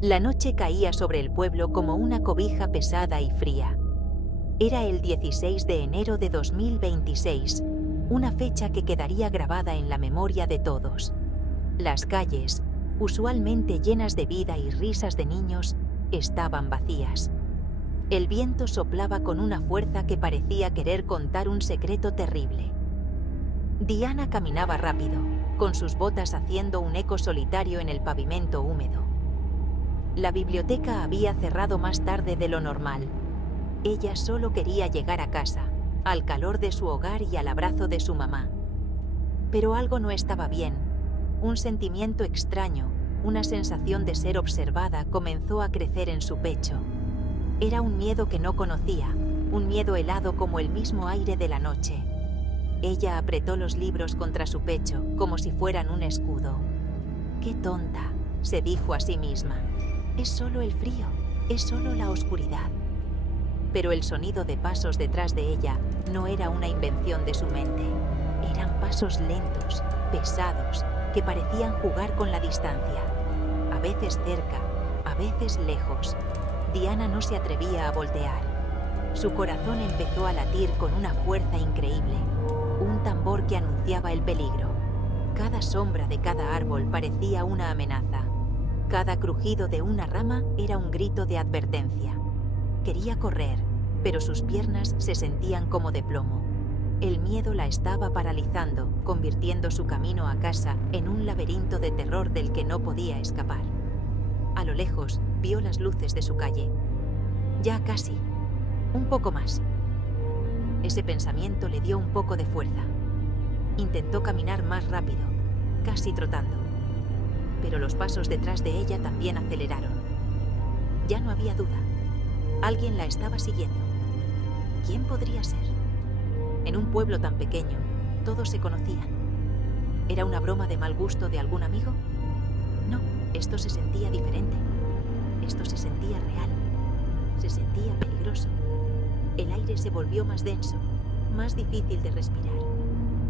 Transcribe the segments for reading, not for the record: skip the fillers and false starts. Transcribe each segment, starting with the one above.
La noche caía sobre el pueblo como una cobija pesada y fría. Era el 16 de enero de 2026, una fecha que quedaría grabada en la memoria de todos. Las calles, usualmente llenas de vida y risas de niños, estaban vacías. El viento soplaba con una fuerza que parecía querer contar un secreto terrible. Diana caminaba rápido, con sus botas haciendo un eco solitario en el pavimento húmedo. La biblioteca había cerrado más tarde de lo normal. Ella solo quería llegar a casa, al calor de su hogar y al abrazo de su mamá. Pero algo no estaba bien. Un sentimiento extraño, una sensación de ser observada comenzó a crecer en su pecho. Era un miedo que no conocía, un miedo helado como el mismo aire de la noche. Ella apretó los libros contra su pecho, como si fueran un escudo. «Qué tonta», se dijo a sí misma. «Es solo el frío, es solo la oscuridad». Pero el sonido de pasos detrás de ella no era una invención de su mente. Eran pasos lentos, pesados, que parecían jugar con la distancia. A veces cerca, a veces lejos. Diana no se atrevía a voltear. Su corazón empezó a latir con una fuerza increíble, un tambor que anunciaba el peligro. Cada sombra de cada árbol parecía una amenaza. Cada crujido de una rama era un grito de advertencia. Quería correr, pero sus piernas se sentían como de plomo. El miedo la estaba paralizando, convirtiendo su camino a casa en un laberinto de terror del que no podía escapar. A lo lejos, vio las luces de su calle. Ya casi. Un poco más. Ese pensamiento le dio un poco de fuerza. Intentó caminar más rápido, casi trotando. Pero los pasos detrás de ella también aceleraron. Ya no había duda. Alguien la estaba siguiendo. ¿Quién podría ser? En un pueblo tan pequeño, todos se conocían. ¿Era una broma de mal gusto de algún amigo? No, esto se sentía diferente. Esto se sentía real. Se sentía peligroso. El aire se volvió más denso, más difícil de respirar.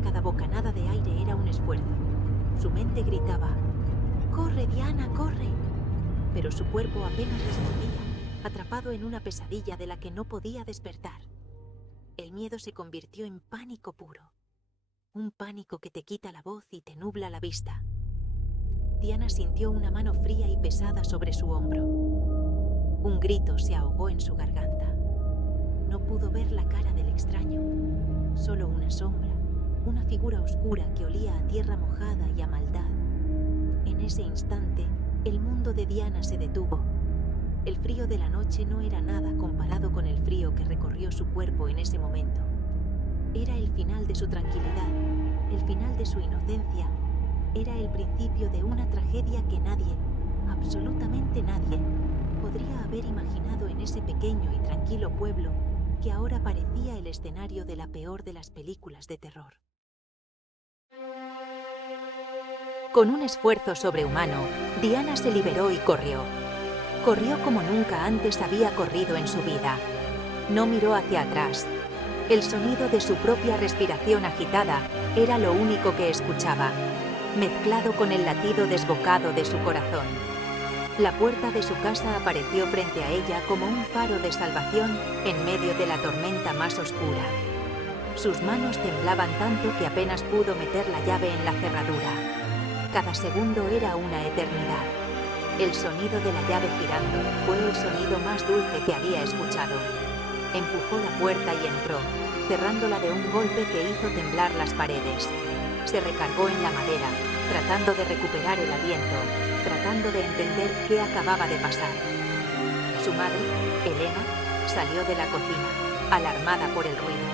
Cada bocanada de aire era un esfuerzo. Su mente gritaba: «¡Corre, Diana, corre!». Pero su cuerpo apenas respondía, atrapado en una pesadilla de la que no podía despertar. El miedo se convirtió en pánico puro. Un pánico que te quita la voz y te nubla la vista. Diana sintió una mano fría y pesada sobre su hombro. Un grito se ahogó en su garganta. No pudo ver la cara del extraño, solo una sombra, una figura oscura que olía a tierra mojada y a maldad. En ese instante, el mundo de Diana se detuvo. El frío de la noche no era nada comparado con el frío que recorrió su cuerpo en ese momento. Era el final de su tranquilidad, el final de su inocencia. Era el principio de una tragedia que nadie, absolutamente nadie, podría haber imaginado en ese pequeño y tranquilo pueblo que ahora parecía el escenario de la peor de las películas de terror. Con un esfuerzo sobrehumano, Diana se liberó y corrió. Corrió como nunca antes había corrido en su vida. No miró hacia atrás. El sonido de su propia respiración agitada era lo único que escuchaba, mezclado con el latido desbocado de su corazón. La puerta de su casa apareció frente a ella como un faro de salvación en medio de la tormenta más oscura. Sus manos temblaban tanto que apenas pudo meter la llave en la cerradura. Cada segundo era una eternidad. El sonido de la llave girando fue el sonido más dulce que había escuchado. Empujó la puerta y entró, cerrándola de un golpe que hizo temblar las paredes. Se recargó en la madera, tratando de recuperar el aliento, tratando de entender qué acababa de pasar. Su madre, Elena, salió de la cocina, alarmada por el ruido.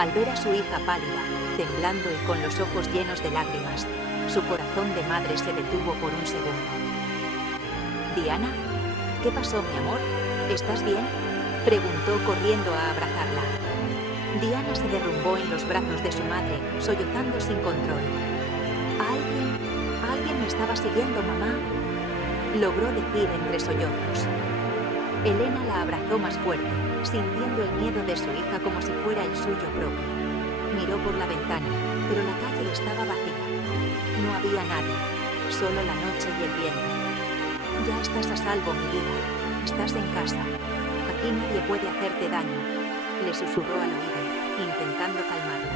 Al ver a su hija pálida, temblando y con los ojos llenos de lágrimas, su corazón de madre se detuvo por un segundo. «Diana, ¿qué pasó, mi amor? ¿Estás bien?», preguntó corriendo a abrazarla. Diana se derrumbó en los brazos de su madre, sollozando sin control. Alguien me estaba siguiendo, mamá», logró decir entre sollozos. Elena la abrazó más fuerte, sintiendo el miedo de su hija como si fuera el suyo propio. Miró por la ventana, pero la calle estaba vacía. No había nadie, solo la noche y el viento. Ya estás a salvo, mi vida. Estás en casa. Aquí nadie puede hacerte daño, le susurró al oído, intentando calmarla.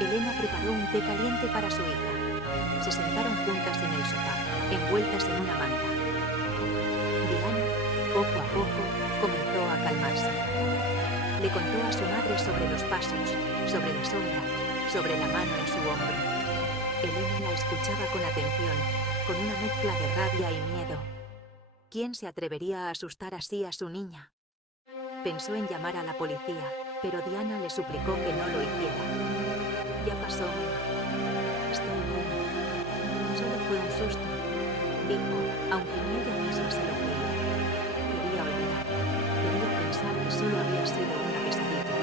Elena preparó un té caliente para su hija. Se sentaron juntas en el sofá, envueltas en una manta. Diana, poco a poco, comenzó a calmarse. Le contó a su madre sobre los pasos, sobre la sombra, sobre la mano en su hombro. Elena la escuchaba con atención, con una mezcla de rabia y miedo. ¿Quién se atrevería a asustar así a su niña? Pensó en llamar a la policía, pero Diana le suplicó que no lo hiciera. Ya pasó, mamá. Estoy bien. Solo fue un susto, dijo, aunque ni ella misma se lo creía. Quería olvidar. Quería pensar que solo había sido una pesadilla.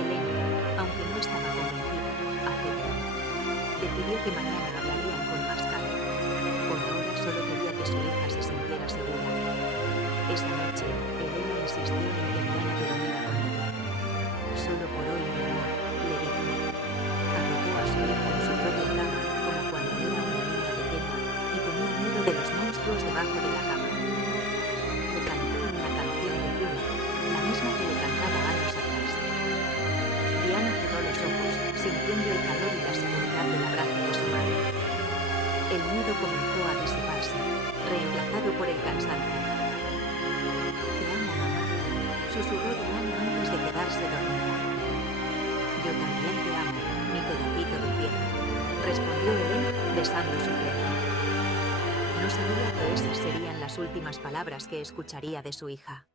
Elena, aunque no estaba convencida, aceptó. Decidió que mañana hablarían con más calma. Por ahora solo quería que su hija se sintiera segura. Esa noche, Elena insistió en que Diana durmiera con ella. Solo por hoy, mi amor, le dijo. Arrojó a su hija en su propia cama, como cuando era una niña pequeña y tenía miedo de los monstruos debajo de la cama. Le cantó una canción de cuna, la misma que le cantaba años atrás. Diana cerró los ojos, sintiendo el calor y la seguridad del abrazo de su madre. El miedo comenzó a disiparse, reemplazado por el cansancio. Te amo, mamá, susurró Diana antes de quedarse dormida. Yo también te amo, mi pedacito de cielo, respondió Elena besando su frente. No sabía que esas serían las últimas palabras que escucharía de su hija.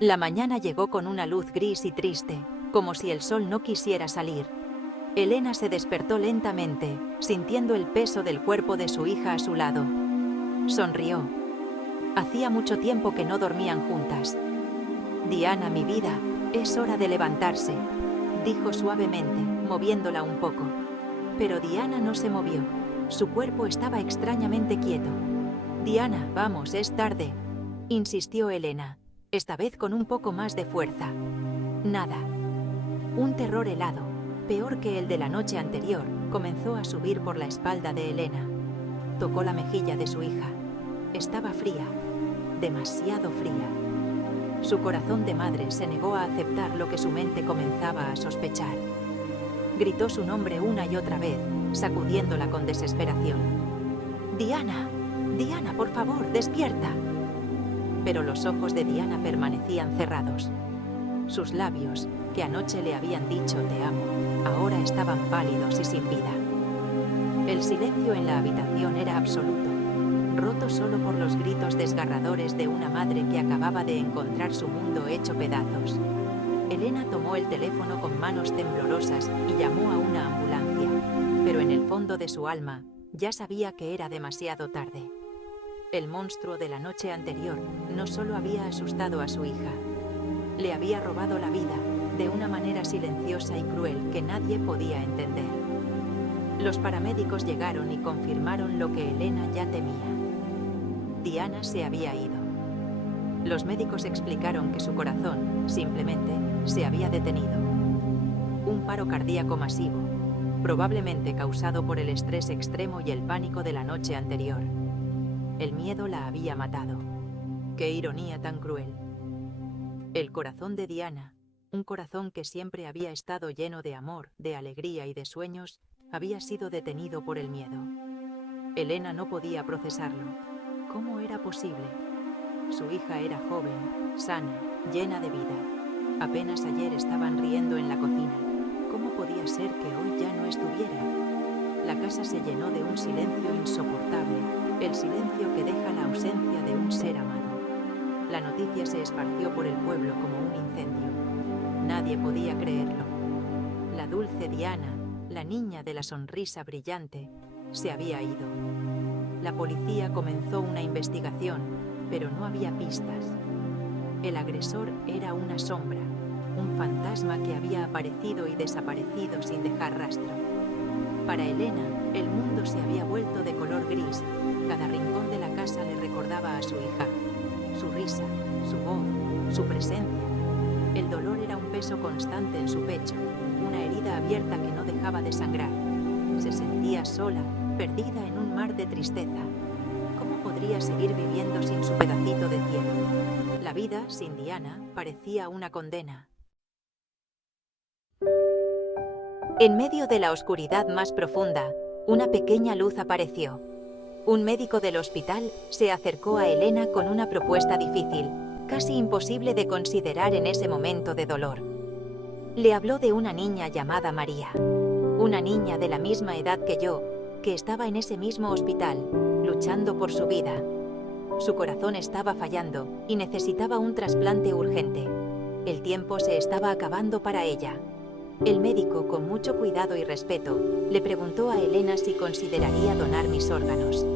La mañana llegó con una luz gris y triste, como si el sol no quisiera salir. Elena se despertó lentamente, sintiendo el peso del cuerpo de su hija a su lado. Sonrió. Hacía mucho tiempo que no dormían juntas. Diana, mi vida, es hora de levantarse, dijo suavemente, moviéndola un poco. Pero Diana no se movió. Su cuerpo estaba extrañamente quieto. Diana, vamos, es tarde, insistió Elena, esta vez con un poco más de fuerza. Nada. Un terror helado, peor que el de la noche anterior, comenzó a subir por la espalda de Elena. Tocó la mejilla de su hija. Estaba fría, demasiado fría. Su corazón de madre se negó a aceptar lo que su mente comenzaba a sospechar. Gritó su nombre una y otra vez, sacudiéndola con desesperación. ¡Diana! ¡Diana, por favor, despierta! Pero los ojos de Diana permanecían cerrados. Sus labios, que anoche le habían dicho te amo, ahora estaban pálidos y sin vida. El silencio en la habitación era absoluto, roto solo por los gritos desgarradores de una madre que acababa de encontrar su mundo hecho pedazos. Elena tomó el teléfono con manos temblorosas y llamó a una ambulancia, pero en el fondo de su alma ya sabía que era demasiado tarde. El monstruo de la noche anterior no solo había asustado a su hija, le había robado la vida de una manera silenciosa y cruel que nadie podía entender. Los paramédicos llegaron y confirmaron lo que Elena ya temía. Diana se había ido. Los médicos explicaron que su corazón, simplemente, se había detenido. Un paro cardíaco masivo, probablemente causado por el estrés extremo y el pánico de la noche anterior. El miedo la había matado. ¡Qué ironía tan cruel! El corazón de Diana, un corazón que siempre había estado lleno de amor, de alegría y de sueños, había sido detenido por el miedo. Elena no podía procesarlo. ¿Cómo era posible? Su hija era joven, sana, llena de vida. Apenas ayer estaban riendo en la cocina. ¿Cómo podía ser que hoy ya no estuviera? La casa se llenó de un silencio insoportable, el silencio que deja la ausencia de un ser amado. La noticia se esparció por el pueblo como un incendio. Nadie podía creerlo. La dulce Diana, la niña de la sonrisa brillante, se había ido. La policía comenzó una investigación, pero no había pistas. El agresor era una sombra, un fantasma que había aparecido y desaparecido sin dejar rastro. Para Elena, el mundo se había vuelto de color gris. Cada rincón de la casa le recordaba a su hija. Su risa, su voz, su presencia. El dolor era un peso constante en su pecho, una herida abierta que no dejaba de sangrar. Se sentía sola, perdida en un mar de tristeza. ¿Cómo podría seguir viviendo sin su pedacito de cielo? La vida, sin Diana, parecía una condena. En medio de la oscuridad más profunda, una pequeña luz apareció. Un médico del hospital se acercó a Elena con una propuesta difícil, casi imposible de considerar en ese momento de dolor. Le habló de una niña llamada María, una niña de la misma edad que yo, que estaba en ese mismo hospital, luchando por su vida. Su corazón estaba fallando y necesitaba un trasplante urgente. El tiempo se estaba acabando para ella. El médico, con mucho cuidado y respeto, le preguntó a Elena si consideraría donar mis órganos.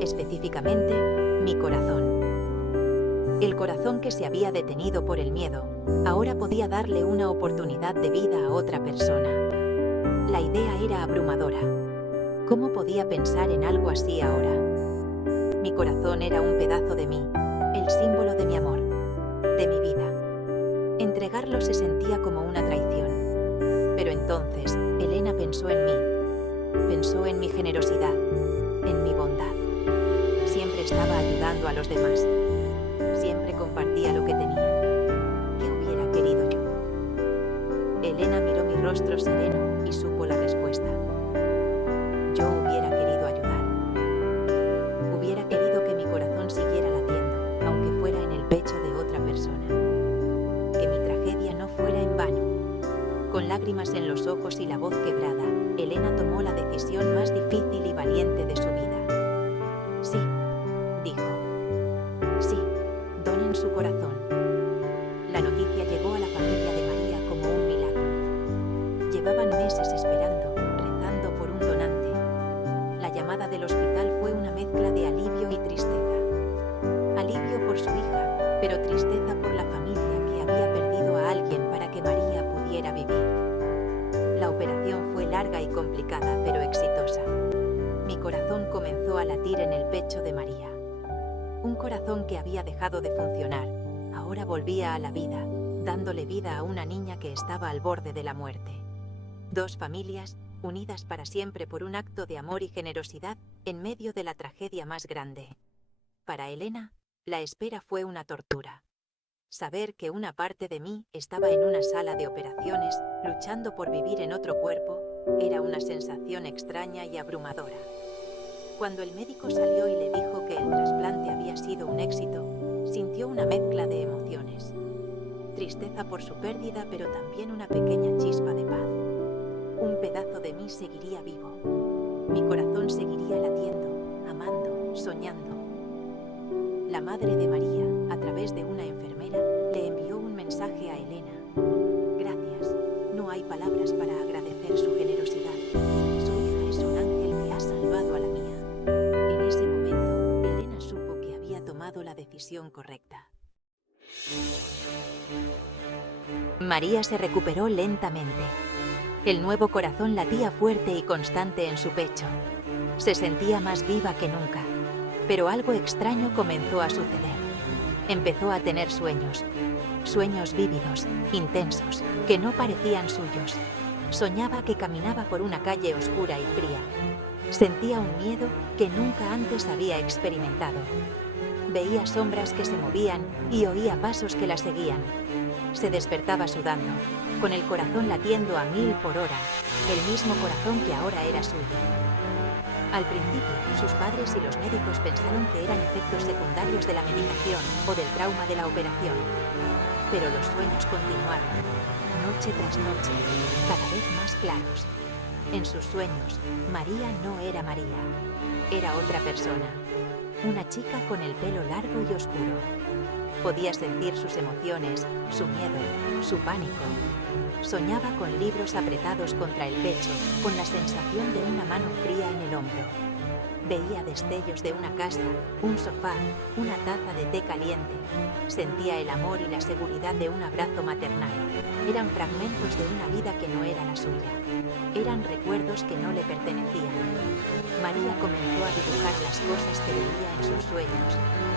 Específicamente, mi corazón. El corazón que se había detenido por el miedo, ahora podía darle una oportunidad de vida a otra persona. La idea era abrumadora. ¿Cómo podía pensar en algo así ahora? Mi corazón era un pedazo de mí, el símbolo de mi amor, de mi vida. Entregarlo se sentía como una traición. Pero entonces, Elena pensó en mí, pensó en mi generosidad, en mi bondad. Siempre estaba ayudando a los demás. Siempre compartía lo que tenía. ¿Qué hubiera querido yo? Elena miró mi rostro sereno y supo la respuesta. Yo hubiera querido ayudar. Hubiera querido que mi corazón siguiera latiendo, aunque fuera en el pecho de otra persona. Que mi tragedia no fuera en vano. Con lágrimas en los ojos y la voz quebrada, Elena tomó la decisión más difícil y valiente de su vida. Sí, dijo. Sí, donen su corazón. La noticia llegó a la familia de María como un milagro. Llevaban meses esperando, rezando por un donante. La llamada del hospital fue una mezcla de alivio y tristeza. Alivio por su hija, pero tristeza por la familia que había perdido a alguien para que María pudiera vivir. La operación fue larga y complicada, pero exitosa. Mi corazón comenzó a latir en el pecho de María. Un corazón que había dejado de funcionar, ahora volvía a la vida, dándole vida a una niña que estaba al borde de la muerte. Dos familias, unidas para siempre por un acto de amor y generosidad en medio de la tragedia más grande. Para Elena, la espera fue una tortura. Saber que una parte de mí estaba en una sala de operaciones, luchando por vivir en otro cuerpo, era una sensación extraña y abrumadora. Cuando el médico salió y le dijo que el trasplante había sido un éxito, sintió una mezcla de emociones. Tristeza por su pérdida, pero también una pequeña chispa de paz. Un pedazo de mí seguiría vivo. Mi corazón seguiría latiendo, amando, soñando. La madre de María, a través de una enfermera, le envió un mensaje a Elena. Gracias, no hay palabras para agradecer su generosidad. Su hija es un ángel que ha salvado a la mía. En ese momento, Elena supo que había tomado la decisión correcta. María se recuperó lentamente. El nuevo corazón latía fuerte y constante en su pecho. Se sentía más viva que nunca. Pero algo extraño comenzó a suceder. Empezó a tener sueños. Sueños vívidos, intensos, que no parecían suyos. Soñaba que caminaba por una calle oscura y fría. Sentía un miedo que nunca antes había experimentado. Veía sombras que se movían y oía pasos que la seguían. Se despertaba sudando, con el corazón latiendo a 1000 por hora, el mismo corazón que ahora era suyo. Al principio, sus padres y los médicos pensaron que eran efectos secundarios de la medicación o del trauma de la operación. Pero los sueños continuaron, noche tras noche, cada vez más claros. En sus sueños, María no era María, era otra persona. Una chica con el pelo largo y oscuro. Podía sentir sus emociones, su miedo, su pánico. Soñaba con libros apretados contra el pecho, con la sensación de una mano fría en el hombro. Veía destellos de una casa, un sofá, una taza de té caliente. Sentía el amor y la seguridad de un abrazo maternal. Eran fragmentos de una vida que no era la suya. Eran recuerdos que no le pertenecían. María comenzó a dibujar las cosas que veía en sus sueños.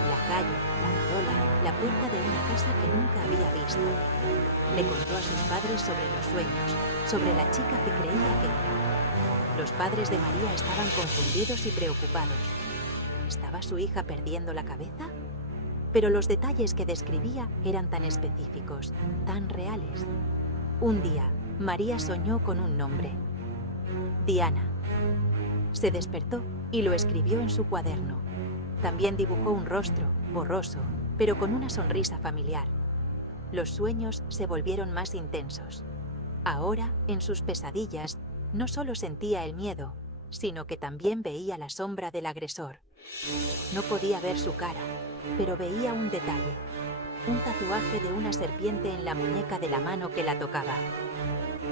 La calle, la farola, la puerta de una casa que nunca había visto. Le contó a sus padres sobre los sueños, sobre la chica que creía que era. Los Los padres de María estaban confundidos y preocupados. ¿Estaba su hija perdiendo la cabeza? Pero los detalles que describía eran tan específicos, tan reales. Un día, María soñó con un nombre: Diana. Se despertó y lo escribió en su cuaderno. También dibujó un rostro, borroso, pero con una sonrisa familiar. Los sueños se volvieron más intensos. Ahora, en sus pesadillas, no solo sentía el miedo, sino que también veía la sombra del agresor. No podía ver su cara, pero veía un detalle: un tatuaje de una serpiente en la muñeca de la mano que la tocaba.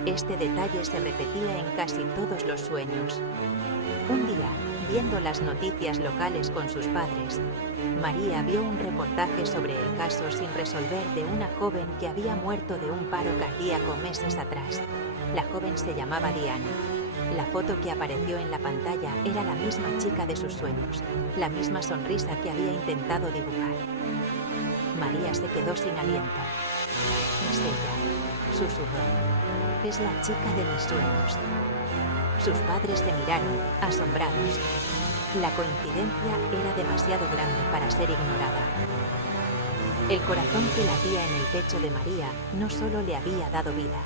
Este detalle se repetía en casi todos los sueños. Un día, viendo las noticias locales con sus padres, María vio un reportaje sobre el caso sin resolver de una joven que había muerto de un paro cardíaco meses atrás. La joven se llamaba Diana. La foto que apareció en la pantalla era la misma chica de sus sueños, la misma sonrisa que había intentado dibujar. María se quedó sin aliento. «Es ella», susurró. «Es la chica de mis sueños». Sus padres se miraron, asombrados. La coincidencia era demasiado grande para ser ignorada. El corazón que latía en el pecho de María no solo le había dado vida,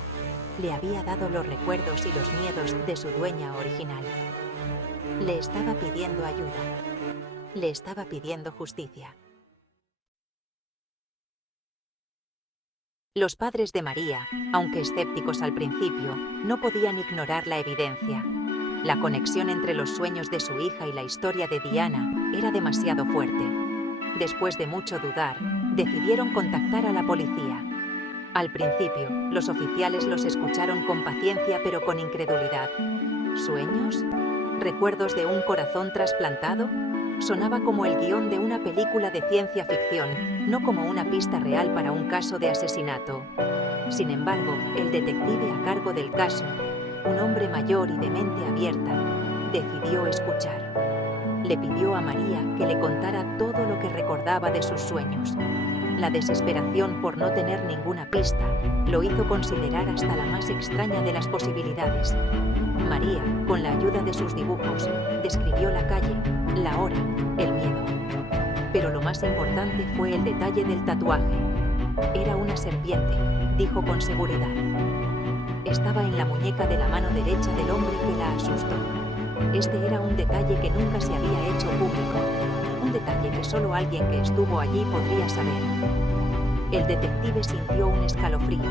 le había dado los recuerdos y los miedos de su dueña original. Le estaba pidiendo ayuda. Le estaba pidiendo justicia. Los padres de María, aunque escépticos al principio, no podían ignorar la evidencia. La conexión entre los sueños de su hija y la historia de Diana era demasiado fuerte. Después de mucho dudar, decidieron contactar a la policía. Al principio, los oficiales los escucharon con paciencia pero con incredulidad. ¿Sueños? ¿Recuerdos de un corazón trasplantado? Sonaba como el guión de una película de ciencia ficción, no como una pista real para un caso de asesinato. Sin embargo, el detective a cargo del caso, un hombre mayor y de mente abierta, decidió escuchar. Le pidió a María que le contara todo lo que recordaba de sus sueños. La desesperación por no tener ninguna pista lo hizo considerar hasta la más extraña de las posibilidades. María, con la ayuda de sus dibujos, describió la calle, la hora, el miedo. Pero lo más importante fue el detalle del tatuaje. Era una serpiente, dijo con seguridad. Estaba en la muñeca de la mano derecha del hombre que la asustó. Este era un detalle que nunca se había hecho público, un detalle que solo alguien que estuvo allí podría saber. El detective sintió un escalofrío.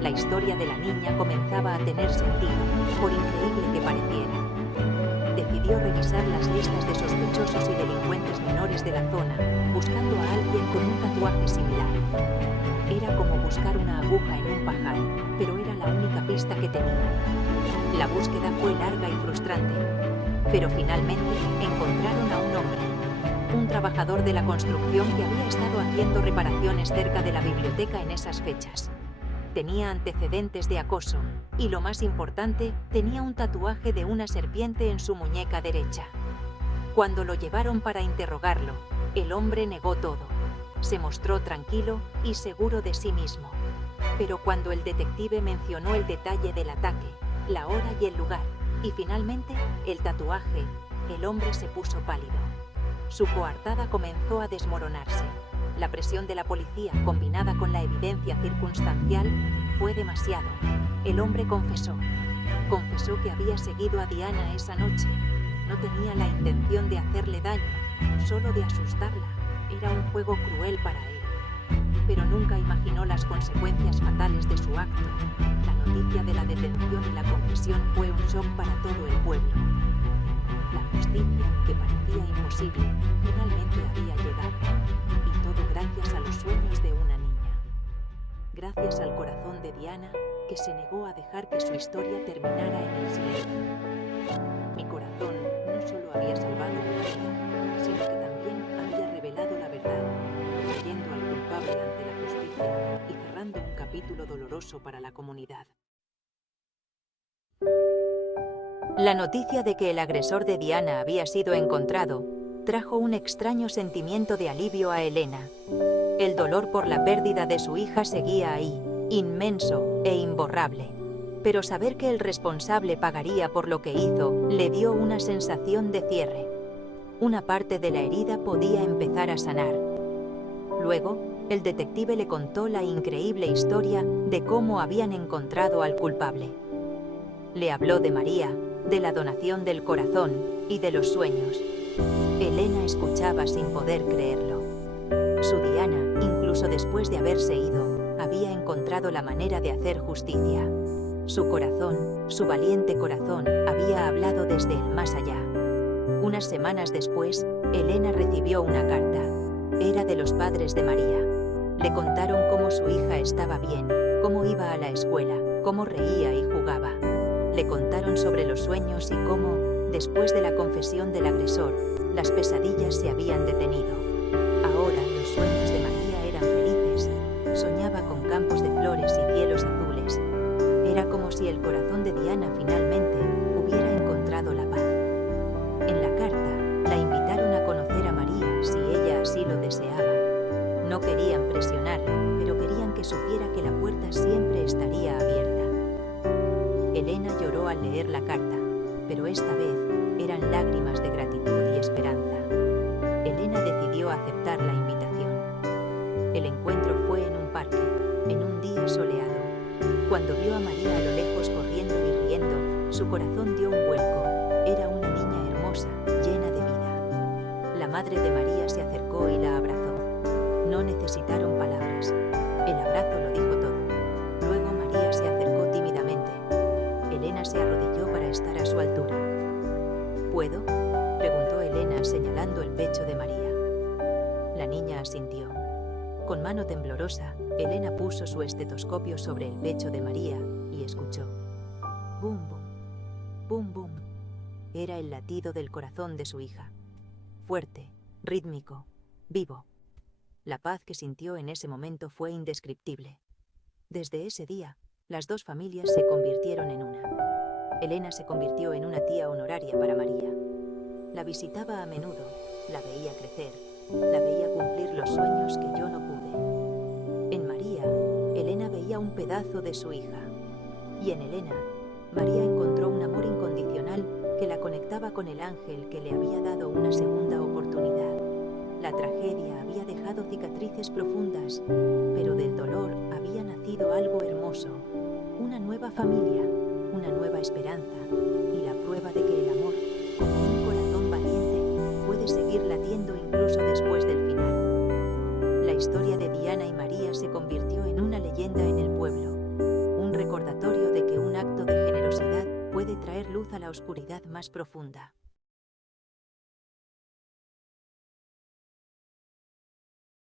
La historia de la niña comenzaba a tener sentido, por increíble que pareciera. Decidió revisar las listas de sospechosos y delincuentes menores de la zona, buscando a alguien con un tatuaje similar. Era como buscar una aguja en un pajar, pero era la única pista que tenía. La búsqueda fue larga y frustrante, pero finalmente encontraron a un hombre, un trabajador de la construcción que había estado haciendo reparaciones cerca de la biblioteca en esas fechas. Tenía antecedentes de acoso y, lo más importante, tenía un tatuaje de una serpiente en su muñeca derecha. Cuando lo llevaron para interrogarlo, el hombre negó todo. Se mostró tranquilo y seguro de sí mismo. Pero cuando el detective mencionó el detalle del ataque, la hora y el lugar, y finalmente el tatuaje, el hombre se puso pálido. Su coartada comenzó a desmoronarse. La presión de la policía, combinada con la evidencia circunstancial, fue demasiado. El hombre confesó. Confesó que había seguido a Diana esa noche. No tenía la intención de hacerle daño, solo de asustarla. Era un juego cruel para él. Pero nunca imaginó las consecuencias fatales de su acto. La noticia de la detención y la confesión fue un shock para todo el pueblo. La justicia, que parecía imposible, finalmente había llegado. Y todo gracias a los sueños de una niña. Gracias al corazón de Diana, que se negó a dejar que su historia terminara en el silencio. Mi corazón no solo había salvado una vida, sino que también había revelado la verdad, trayendo al culpable ante la justicia y cerrando un capítulo doloroso para la comunidad. La noticia de que el agresor de Diana había sido encontrado trajo un extraño sentimiento de alivio a Elena. El dolor por la pérdida de su hija seguía ahí, inmenso e imborrable. pero saber que el responsable pagaría por lo que hizo le dio una sensación de cierre. Una parte de la herida podía empezar a sanar. Luego, el detective le contó la increíble historia de cómo habían encontrado al culpable. Le habló de María, de la donación del corazón y de los sueños. Elena escuchaba sin poder creerlo. Su Diana, incluso después de haberse ido, había encontrado la manera de hacer justicia. Su corazón, su valiente corazón, había hablado desde el más allá. Unas semanas después, Elena recibió una carta. Era de los padres de María. Le contaron cómo su hija estaba bien, cómo iba a la escuela, cómo reía y jugaba. Le contaron sobre los sueños y cómo, después de la confesión del agresor, las pesadillas se habían detenido. Ahora los sueños de María eran felices. Soñaba con campos de flores y cielos azules. Era como si el corazón de Diana finalmente hubiera encontrado la paz. En la carta, la invitaron a conocer a María si ella así lo deseaba. No querían presionarla, pero querían que supiera que la puerta siempre estaría abierta. Elena lloró al leer la carta, pero esta vez eran lágrimas de gratitud y esperanza. Elena decidió aceptar la invitación. El encuentro fue en un parque, en un día soleado. Cuando vio a María a lo lejos corriendo y riendo, su corazón dio un vuelco. Era una niña hermosa, llena de vida. La madre de María se acercó y la abrazó. No necesitaron palabras. El abrazo lo dijo todo. Luego María se acercó tímidamente. Elena se arrodilló para estar a su altura. ¿Puedo?, preguntó Elena señalando el pecho de María. La niña asintió. Con mano temblorosa, Elena puso su estetoscopio sobre el pecho de María y escuchó. Bum, bum, bum, bum. Era el latido del corazón de su hija. Fuerte, rítmico, vivo. La paz que sintió en ese momento fue indescriptible. Desde ese día, las dos familias se convirtieron en una. Elena se convirtió en una tía honoraria para María. La visitaba a menudo, la veía crecer, la veía cumplir los sueños que yo no pude. En María, Elena veía un pedazo de su hija. Y en Elena, María encontró un amor incondicional que la conectaba con el ángel que le había dado una segunda oportunidad. La tragedia había dejado cicatrices profundas, pero del dolor había nacido algo hermoso, una nueva familia, una nueva esperanza y la prueba de que el amor, como un corazón valiente, puede seguir latiendo incluso después del final. La historia de Diana y María se convirtió en una leyenda en el pueblo, un recordatorio de que un acto de generosidad puede traer luz a la oscuridad más profunda.